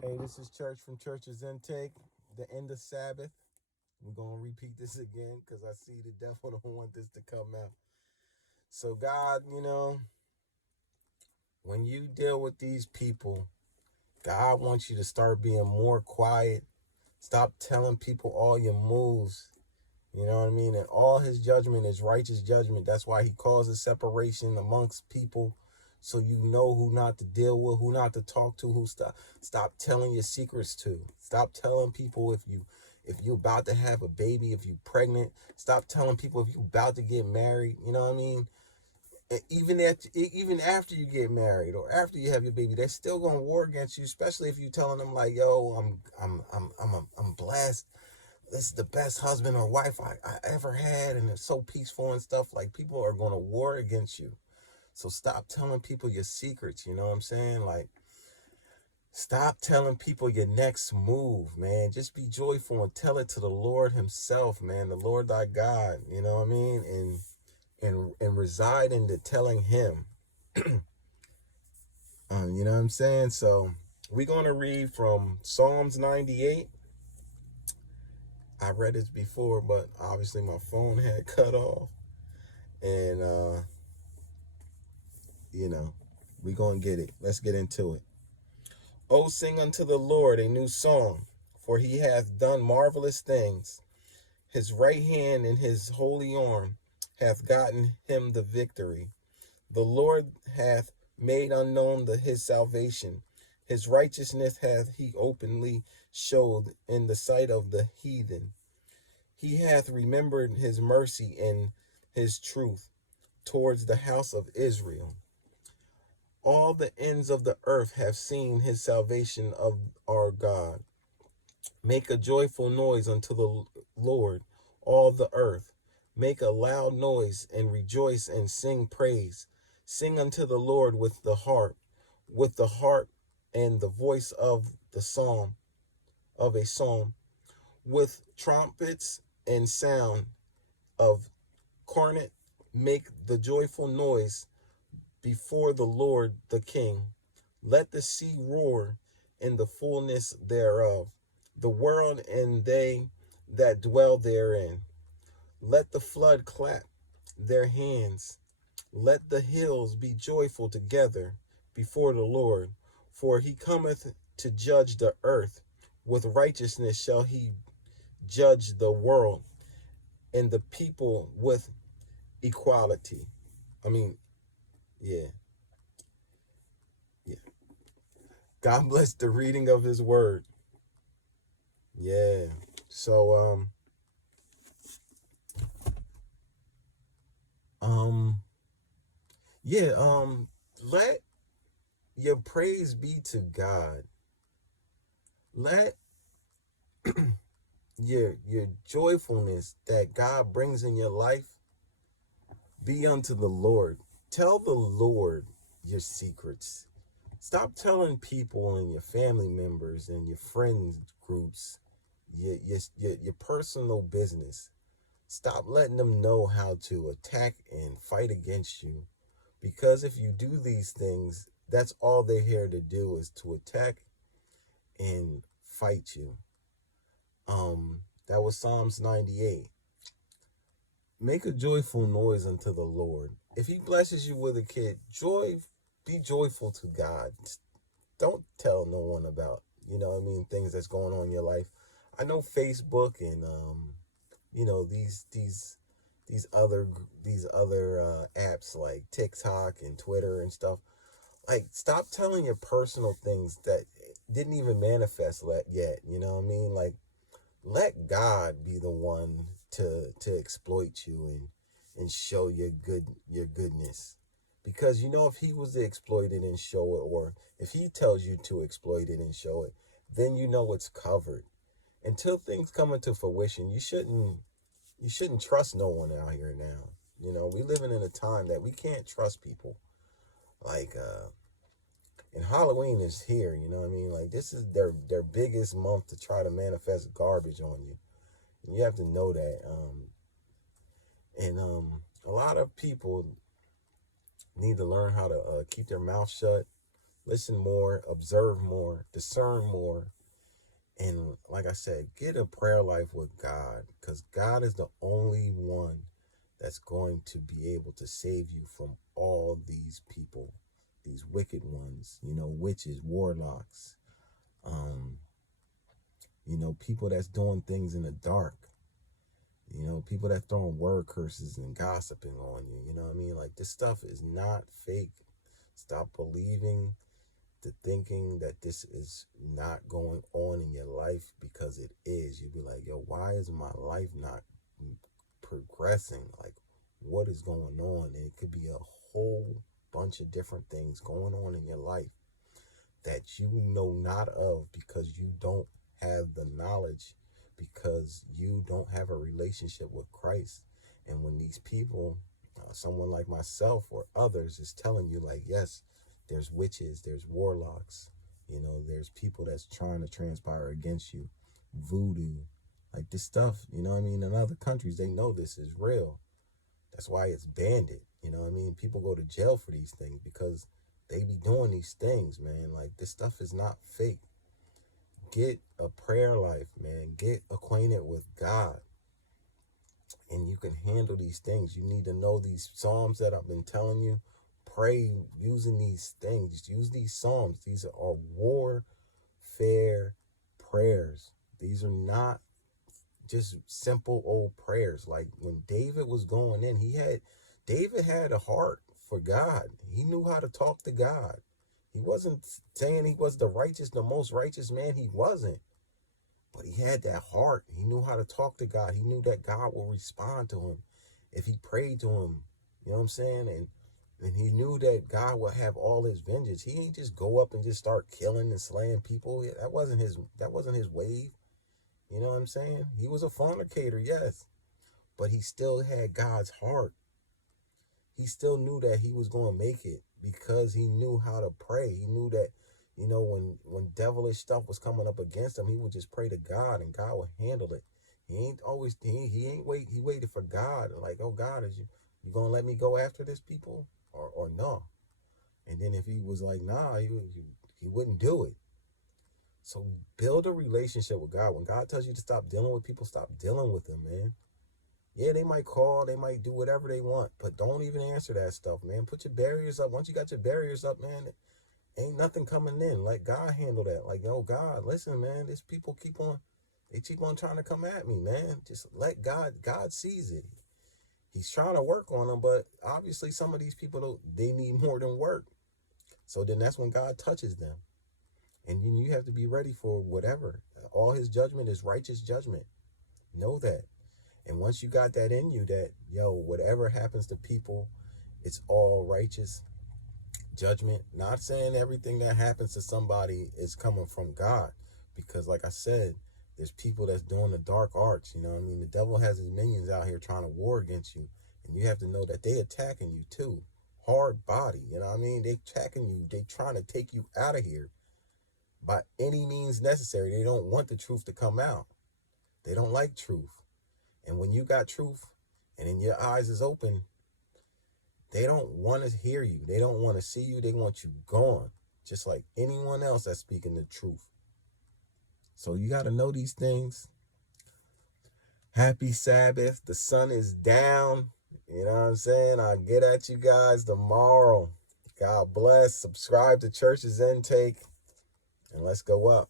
Hey, this is Church from Church's Intake, the end of Sabbath. We're going to repeat this again because I see the devil don't want this to come out. So God, when you deal with these people, God wants you to start being more quiet. Stop telling people all your moves. You know what I mean? And all his judgment is righteous judgment. That's why he causes separation amongst people. So you know who not to deal with, who not to talk to, who stop telling your secrets to. Stop telling people if you about to have a baby, if you pregnant. Stop telling people if you about to get married. You know what I mean? And even after you get married or after you have your baby, they're still gonna war against you. Especially if you telling them like, "Yo, I'm blessed. This is the best husband or wife I ever had, and it's so peaceful and stuff." Like, people are gonna war against you. So stop telling people your secrets, you know what I'm saying? Like, stop telling people your next move, man. Just be joyful and tell it to the Lord himself, man, the Lord thy God, you know what I mean? And reside in the telling him. You know what I'm saying? So we're going to read from Psalms 98. I read this before, but obviously my phone had cut off. And, we're going to get it. Let's get into it. O sing unto the Lord a new song, for he hath done marvelous things. His right hand and his holy arm hath gotten him the victory. The Lord hath made unknown his salvation. His righteousness hath he openly showed in the sight of the heathen. He hath remembered his mercy and his truth towards the house of Israel. All the ends of the earth have seen his salvation of our God. Make a joyful noise unto the Lord, all the earth. Make a loud noise and rejoice and sing praise. Sing unto the Lord with the harp and the voice of the a psalm, with trumpets and sound of cornet. Make the joyful noise before the Lord the King. Let the sea roar in the fullness thereof, the world and they that dwell therein. Let the flood clap their hands. Let the hills be joyful together before the Lord, for he cometh to judge the earth. With righteousness shall he judge the world and the people with equality. I mean, yeah. God bless the reading of his word. Yeah. So yeah, let your praise be to God. Let your joyfulness that God brings in your life be unto the Lord. Tell the Lord your secrets. Stop telling people and your family members and your friends groups your personal business. Stop letting them know how to attack and fight against you. Because if you do these things, that's all they're here to do, is to attack and fight you. That was Psalms 98. Make a joyful noise unto the Lord. If he blesses you with a kid, be joyful to God. Don't tell no one about, things that's going on in your life. I know Facebook and these other apps like TikTok and Twitter and stuff. Like, stop telling your personal things that didn't even manifest yet. You know what I mean? Like, let God be the one to exploit you and show your goodness. Because if he was to exploit it and show it, or if he tells you to exploit it and show it, then it's covered. Until things come into fruition, you shouldn't trust no one out here now. We living in a time that we can't trust people. Like, and Halloween is here, you know what I mean? Like, this is their biggest month to try to manifest garbage on you. And you have to know that. A lot of people need to learn how to keep their mouth shut, listen more, observe more, discern more. And like I said, get a prayer life with God, because God is the only one that's going to be able to save you from all these people, these wicked ones, witches, warlocks, people that's doing things in the dark, people that throwing word curses and gossiping on you. You know what I mean? Like, this stuff is not fake. Stop believing the thinking that this is not going on in your life, because it is. You'd be like, yo, why is my life not progressing? Like, what is going on? And it could be a whole bunch of different things going on in your life that you know not of, because you don't have the knowledge, because you don't have a relationship with Christ. And when these people, someone like myself or others, is telling you, like, yes, there's witches, there's warlocks, there's people that's trying to transpire against you, voodoo, like this stuff, in other countries, they know this is real. That's why it's banned. People go to jail for these things because they be doing these things, man. Like, this stuff is not fake. Get a prayer life, man. Get acquainted with God, and you can handle these things. You need to know these Psalms that I've been telling you. Pray using these things. Use these Psalms. These are warfare prayers. These are not just simple old prayers. Like, when David was going in, David had a heart for God. He knew how to talk to God. He wasn't saying he was the most righteous man. He wasn't. But he had that heart. He knew how to talk to God. He knew that God will respond to him if he prayed to him. You know what I'm saying? And he knew that God would have all his vengeance. He ain't just go up and just start killing and slaying people. That wasn't his wave. You know what I'm saying? He was a fornicator, yes. But he still had God's heart. He still knew that he was going to make it, because he knew how to pray. He knew that, when devilish stuff was coming up against him, he would just pray to God and God would handle it. He waited for God. Like, oh, God, you going to let me go after this people or no? And then if he was like, nah, he wouldn't do it. So build a relationship with God. When God tells you to stop dealing with people, stop dealing with them, man. Yeah, they might call, they might do whatever they want, but don't even answer that stuff, man. Put your barriers up. Once you got your barriers up, man, ain't nothing coming in. Let God handle that. Like, yo, God, listen, man, these people keep on trying to come at me, man. Just let God sees it. He's trying to work on them, but obviously some of these people, they need more than work. So then that's when God touches them. And you have to be ready for whatever. All his judgment is righteous judgment. Know that. And once you got that in you, that, yo, whatever happens to people, it's all righteous judgment. Not saying everything that happens to somebody is coming from God, because like I said, there's people that's doing the dark arts. You know what I mean? The devil has his minions out here trying to war against you, and you have to know that they attacking you too. Hard body, you know what I mean? They attacking you. They trying to take you out of here by any means necessary. They don't want the truth to come out. They don't like truth. And when you got truth and in your eyes is open, they don't want to hear you. They don't want to see you. They want you gone, just like anyone else that's speaking the truth. So you got to know these things. Happy Sabbath. The sun is down. You know what I'm saying? I'll get at you guys tomorrow. God bless. Subscribe to Church's Intake, and let's go up.